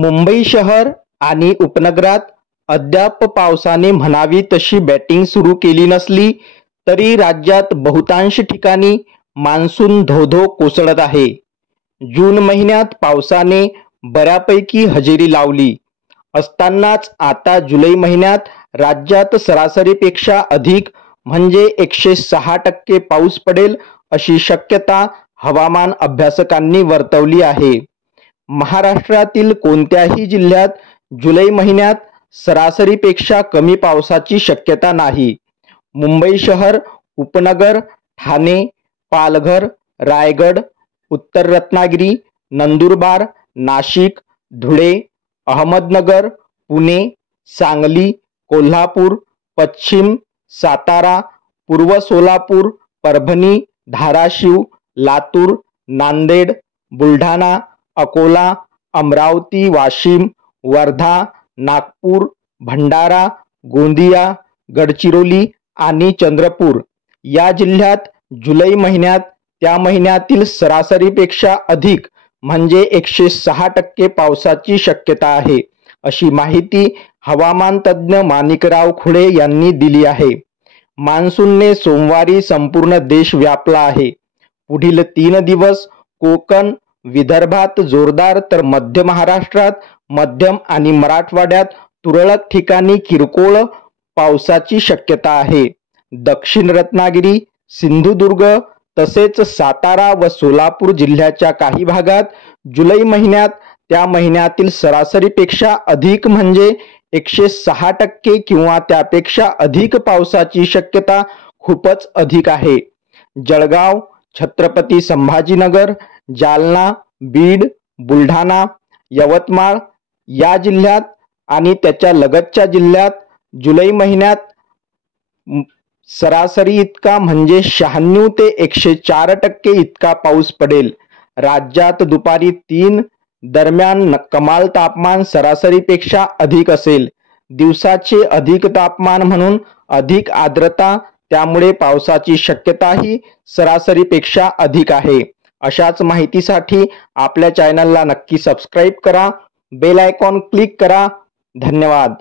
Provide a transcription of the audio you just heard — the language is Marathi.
मुंबई शहर आणि उपनगरात अद्याप पावसाने म्हणावी तशी बॅटिंग सुरू केली नसली तरी राज्यात बहुतांश ठिकाणी मान्सून धो-धो कोसळत आहे. जून महिन्यात पावसाने बऱ्यापैकी हजेरी लावली असतानाच आता जुलै महिन्यात राज्यात सरासरीपेक्षा अधिक म्हणजे 106% पाऊस पडेल अशी शक्यता हवामान अभ्यासकांनी वर्तवली आहे. महाराष्ट्रातील कोणत्याही जिल्ह्यात जुलै महिन्यात सरासरीपेक्षा कमी पावसाची शक्यता नाही. मुंबई शहर, उपनगर, ठाणे, पालघर, रायगड, उत्तर रत्नागिरी, नंदुरबार, नाशिक, धुळे, अहमदनगर, पुणे, सांगली, कोल्हापूर, पश्चिम, सातारा, पूर्व सोलापूर, परभणी, धाराशिव, लातूर, नांदेड, बुलढाणा, अकोला, अमरावती, वाशिम, वर्धा, नागपूर, भंडारा, गोंदिया, गडचिरोली आणि चंद्रपूर या जिल्ह्यात जुलै महिन्यात त्या महिन्यातील सरासरीपेक्षा अधिक म्हणजे 106% पावसाची शक्यता आहे, अशी माहिती हवामान तज्ज्ञ माणिकराव खुडे यांनी दिली आहे. मान्सूनने सोमवारी संपूर्ण देश व्यापला आहे. पुढील 3 दिवस कोकण, विदर्भात जोरदार तर मध्य महाराष्ट्रात, मध्यम आणि मराठवाड्यात तुरळक ठिकाणी किरकोळ पावसाची शक्यता आहे. दक्षिण रत्नागिरी, सिंधुदुर्ग तसेच सातारा व सोलापूर जिल्ह्याच्या काही भागात जुलै महिन्यात त्या महिन्यातील सरासरीपेक्षा अधिक म्हणजे 106% किंवा त्यापेक्षा अधिक पावसाची शक्यता खूपच अधिक आहे. जळगाव, छत्रपती संभाजीनगर, जालना, बीड, बुलढाणा, यवतमाळ या जिल्ह्यात आणि त्याच्या लगतच्या जिल्ह्यात जुलै महिन्यात सरासरी इतका म्हणजे 96 ते 104% इतका पाऊस पडेल. राज्यात दुपारी 3 दरम्यान कमाल तापमान सरासरीपेक्षा अधिक असेल. दिवसाचे अधिक तापमान म्हणून अधिक आर्द्रता, त्यामुळे पावसाची शक्यताही सरासरीपेक्षा अधिक आहे. अशाच माहितीसाठी आपल्या चॅनलला नक्की सबस्क्राईब करा, बेल आयकॉन क्लिक करा. धन्यवाद.